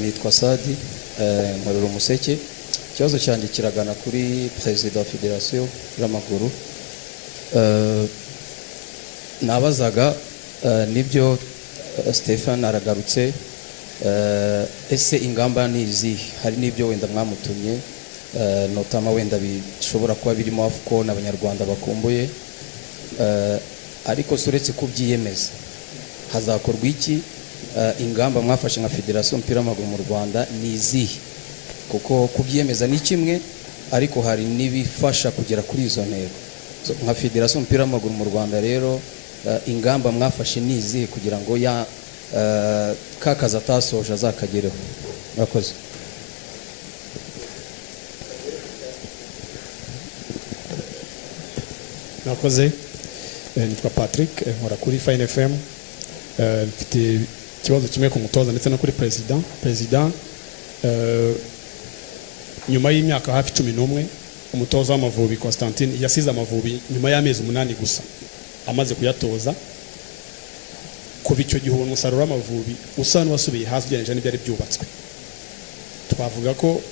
nitwa Sadi nkorera umuseke. Ikibazo cyanjye kiragana kuri perezida wa federasiyo y'amaguru. Nabazaga nibyo Stefan aragarutse, ese ingamba ni izihe? Hari n'ibyo wenda mwamutumye notama wenda bishobora kuba birimo AFCON abanyarwanda bakumbuye, ariko suretse kubyiyemeza hazakorwa iki? Ingamba mwafashe nka federasiyo y'umupira w'amaguru mu Rwanda ni izihe? Kuko kubyiyemeza ni kimwe, ariko hari n'ibifasha kugera kuri izo ntego. Nka federasiyo y'umupira w'amaguru mu Rwanda rero, ingamba mwafashe ni izihe kugira ngo ya kakaza atasoje azakagereho? Murakoze. Nakoze. Nitwa Patrick, nkora kuri Fine FM. Mfite ikibazo kimwe ku mutoza ndetse no kuri president. Nyuma y'imyaka hafi 11 umutoza w'Amavubi Constantine yasize Amavubi nyuma y'amezi 8 gusa amaze kuyatoza. Kuva icyo gihe umusaruro w'Amavubi usa n'wasubiye hasi ugereranije n'ibyari byubatswe. Twavuga ko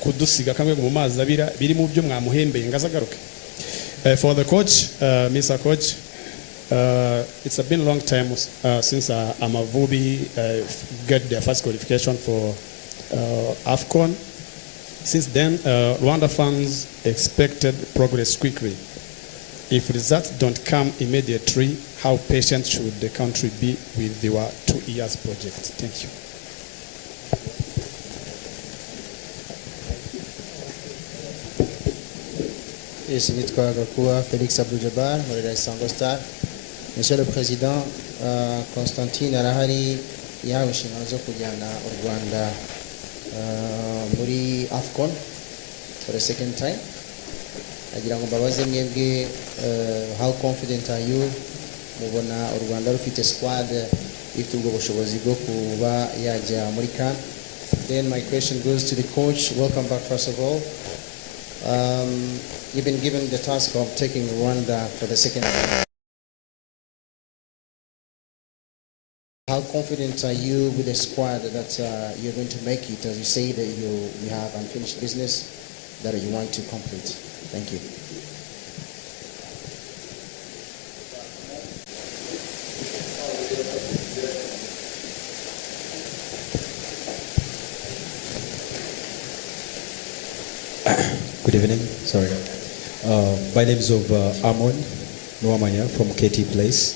kudusiga kamwe mu mazi abira biri mu byo mwamuhembeye ngazagaruke. For the coach, Mr. Coach, it's been a long time since Amavubi got their first qualification for AFCON. Since then, Rwanda fans expected progress quickly. If results don't come immediately, how patient should the country be with your 2 years project? Thank you. Yes, nitwa Gakuwa Felix Abdul-Jabbar, Morera Isango Star. Monsieur le Président, Constantine arahari yahawe inshingano zo kujyana u Rwanda muri AFCON for the second time. Agira ngo mbabaze mwebwe, how confident are you? Mubona u Rwanda rufite squad ifite ubwo bushobozi bwo kuba yajya muri CAN? Then my question goes to the coach. Welcome back first of all. You've been given the task of taking Rwanda for the second time. How confident are you with the squad that you're going to make it, as you say that you have unfinished business that you want to complete? Thank you. Good evening. Sorry. My name is Amon Nwamanya from KT Place.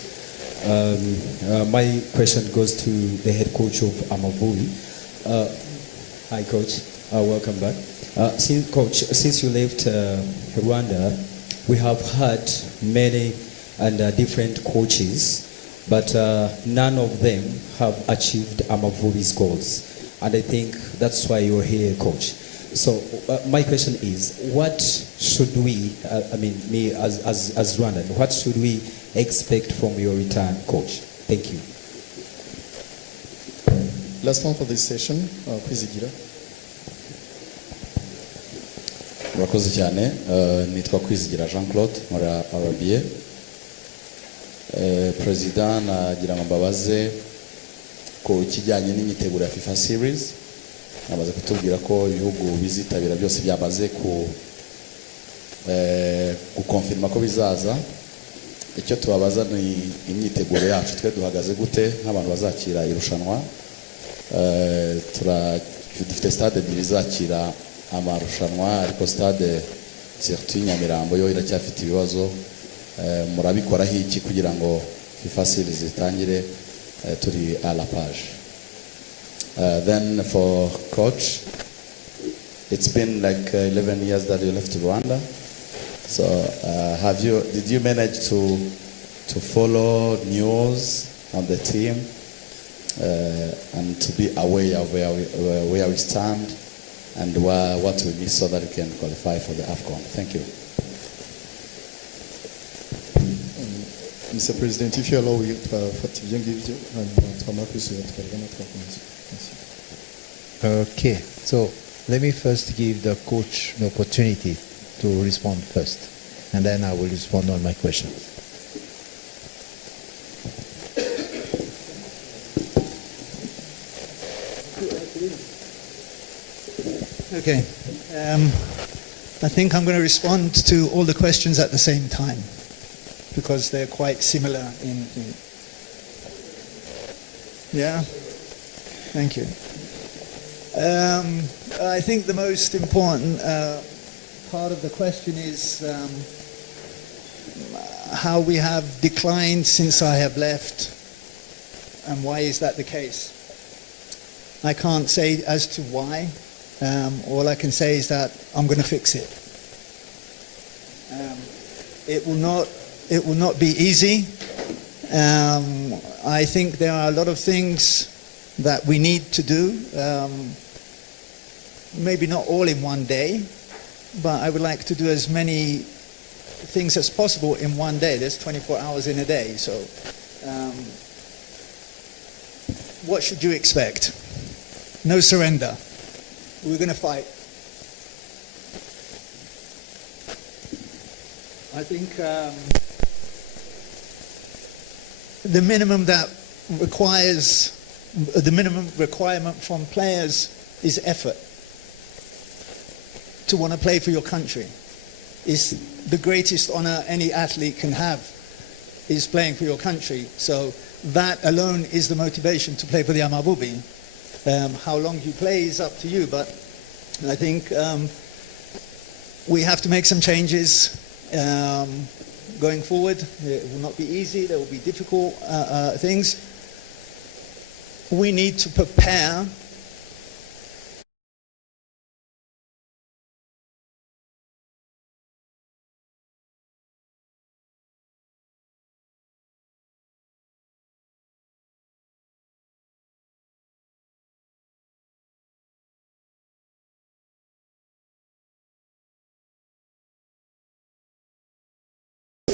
My question goes to the head coach of Amavubi. Hi, coach. Welcome back. Since you left Rwanda, we have had many and different coaches, but none of them have achieved Amavubi's goals. And I think that's why you're here, coach. So my question is, what should we, me as Rwandan, what should we expect from your return, coach? Thank you. Last one for this session, Kwizigira. Murakoze cyane. Nitwa Kwizigira Jean-Claude muri RBA. President nagira ngo mbabaze ko ikijyanye n'imyiteguro ya FIFA series. Nabaze kutubwira ko ibihugu bizitabira byose byamaze gukonfirma ko bizaza. Icyo tubabaza ni imyiteguro yacu, twe duhagaze gute nk'abantu bazakira irushanwa. Dufite stade bizakira amarushanwa, ariko stade surtout Nyamirambo yo iracyafite ibibazo. Murabikora iki kugira ngo FIFA series zitangire turi à la page? Then for coach, it's been like 11 years that you left Rwanda. So did you manage to follow news on the team and to be aware of where we stand and what we need so that we can qualify for the AFCON? Thank you. Mr. President, if you allow me to Okay, so let me first give the coach the opportunity to respond first, and then I will respond on my questions. Okay. I think I'm going to respond to all the questions at the same time because they're quite similar in yeah? Thank you. I think the most important part of the question is how we have declined since I have left and why is that the case. I can't say as to why. All I can say is that I'm going to fix it. It will not be easy. I think there are a lot of things that we need to do. Maybe not all in one day, but I would like to do as many things as possible in one day. There's 24 hours in a day, so what should you expect? No surrender. We're going to fight. I think the minimum requirement from players is effort. To want to play for your country is the greatest honor any athlete can have, is playing for your country. So that alone is the motivation to play for the Amavubi. How long you play is up to you, but I think we have to make some changes going forward. It will not be easy, there will be difficult things. We need to prepare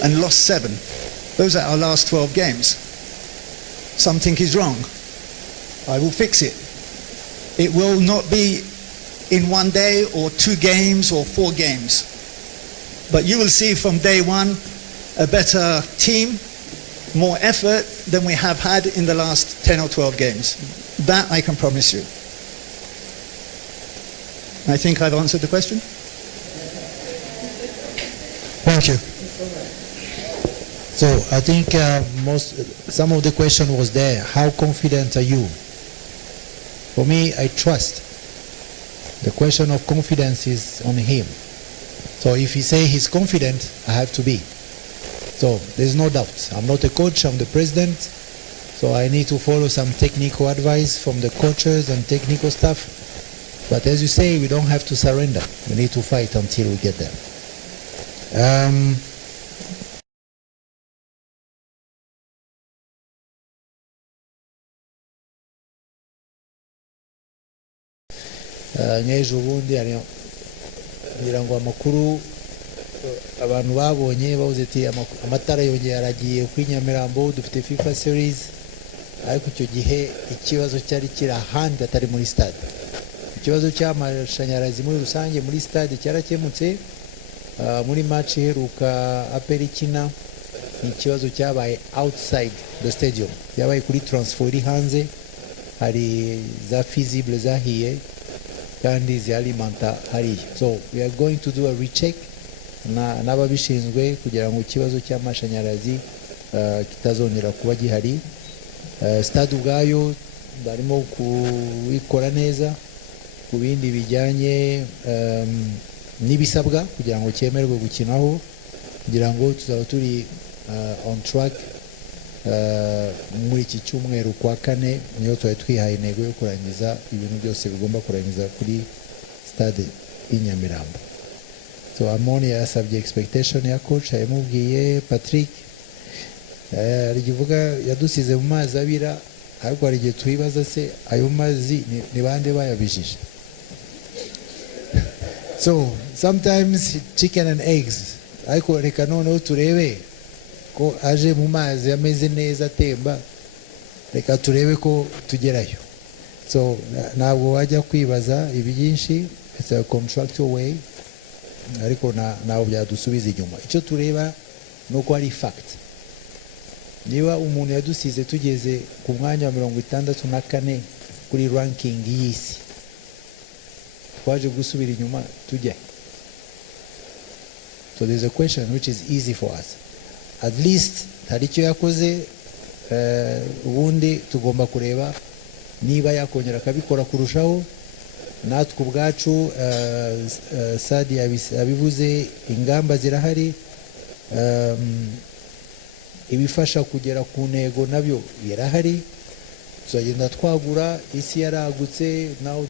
and lost 7. Those are our last 12 games. Something is wrong. I will fix it. It will not be in one day or 2 games or 4 games. But you will see from day one a better team, more effort than we have had in the last 10 or 12 games. That I can promise you. I think I've answered the question. Thank you. So I think some of the question was there. How confident are you? For me, I trust. The question of confidence is on him. So if he say he's confident, I have to be. So there's no doubt. I'm not a coach, I'm the president. So I need to follow some technical advice from the coaches and technical staff. But as you say, we don't have to surrender. We need to fight until we get there. nk'ejo bundi ngira ngo amakuru abantu babonye bavuze ati amatara yongeye aragiye kuri Nyamirambo dufite FIFA series, ariko icyo gihe ikibazo cyari kiri ahandi atari muri stade. Ikibazo cy'amashanyarazi muri rusange muri stade cyarakemutse. Muri match iheruka aperi kina ikibazo cyabaye outside the stadium, yabaye kuri transfer hanze, hari za feasible zahiye kandi zialimenta hariya. So we are going to do a recheck n'ababishinzwe kugira ngo ikibazo cy'amashanyarazi kitazongera kuba gihari. Stade ubwayo barimo kubikora neza ku bindi bijyanye n'ibisabwa kugira ngo cyemerwe gukinaho, kugira ngo tuzaba turi on track muri iki cyumweru kwa 4 niyo twari twihaye intego yo kurangiza ibintu byose bigomba kurangiza kuri stade y'Inyamirambo. So Amoni yasabye expectation ya coach, yamubwiye Patrick arivuga yadusize mu mazi abira, ariko hari igihe twibaza se ayo mazi ni bande bayabijije. So sometimes chicken and eggs, ariko reka noneho turebe ko aje mu mazi ameze neza atemba, reka turebe ko tugerayo. So ntabwo wajya kwibaza ibyinshi, it's a contractual way, ariko ntabwo byadusubiza inyuma. Icyo tureba nuko ari fact. Niba umuntu yadusize tugeze ku mwanya wa 64 kuri ranking y'isi twaje gusubira inyuma tujya. So there's a question which is easy for us. At least hari icyo yakoze, ubundi tugomba kureba niba yakongera akabikora kurushaho. Natwe ubwacu Sadi abivuze, ingamba zirahari, ibifasha kugera ku ntego nabyo birahari. Tuzagenda twagura, isi yaragutse nawe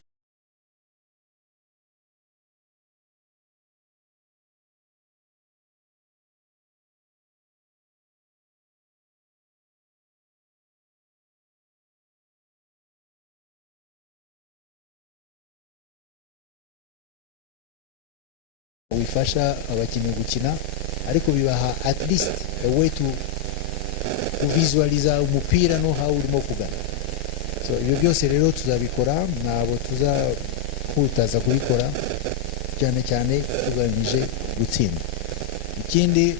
wifasha abakinnyi gukina, ariko bibaha at least a way to visualiza umupira no how urimo kugana. So ibyo byose rero tuzabikora, nabo tuzahutaza kubikora, cyane cyane tugamije gutsinda. Ikindi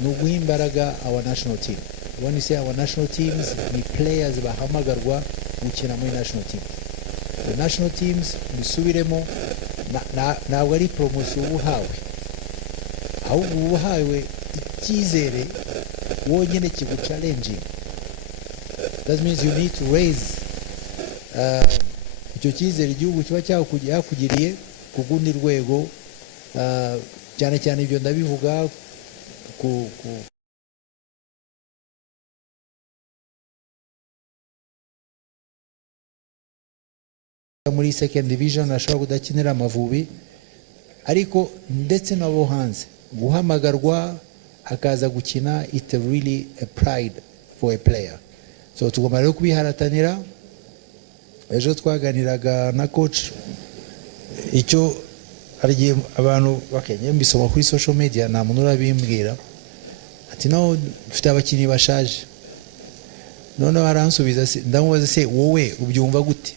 ni uguha imbaraga our national team. When you say our national teams, ni players bahamagarwa gukina muri national team. The national teams bisubiremo, ntabwo ari promosiyo uba uhawe, ahubwo uba uhawe icyizere wonyine kiguchallenging. That means you need to raise icyo cyizere igihugu kiba cyakugiriye ku gundi rwego, cyane cyane ibyo ndabivuga muri second division ashobora kudakinira Amavubi, ariko ndetse nabo hanze guhamagarwa akaza gukina, it really a pride for a player. So tugomba rero kubiharatanira. Ejo twaganiraga na coach, icyo arigiye abantu bakenye mbisoma kuri social media, nta muntu urabimbwira ati no dufite abakinnyi bashaje. None baransubiza, ndamubaza se wowe ubyumva gute?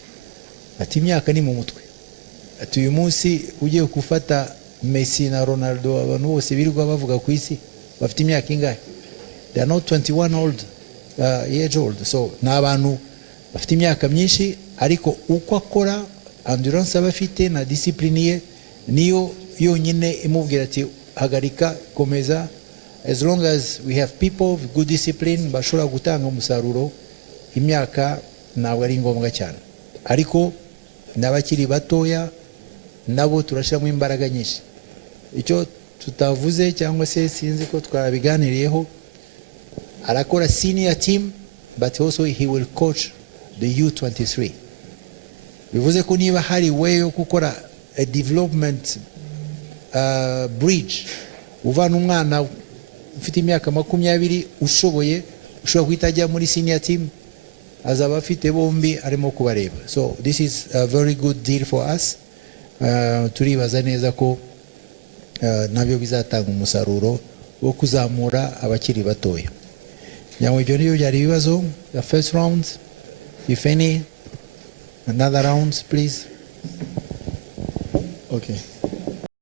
Ati imyaka ni mu mutwe. Ati uyu munsi ugiye gufata Messi na Ronaldo, abantu bose birirwa bavuga ku isi bafite imyaka ingahe? They are not 21 years old. So ni abantu bafite imyaka myinshi, ariko uko akora, endurance aba afite na discipline ye niyo yonyine imubwira ati hagarika, komeza. As long as we have people with good discipline bashobora gutanga umusaruro, imyaka ntabwo ari ngombwa cyane. Ariko n'abakiri batoya nabo turashiramo imbaraga nyinshi. Icyo tutavuze cyangwa se sinzi ko twabiganiriyeho, arakora senior team, but also he will coach the U23. Bivuze ko niba hari way yo gukora a development bridge, uvana umwana ufite imyaka 20 ushoboye ushobora guhita ajya muri senior team, azaba afite bombi arimo kubareba. So this is a very good deal for us. Turibaza neza ko nabyo bizatanga umusaruro wo kuzamura abakiri batoya. Nyawe ibyo niyo byari ibibazo. The first round, if any, another round please. Okay.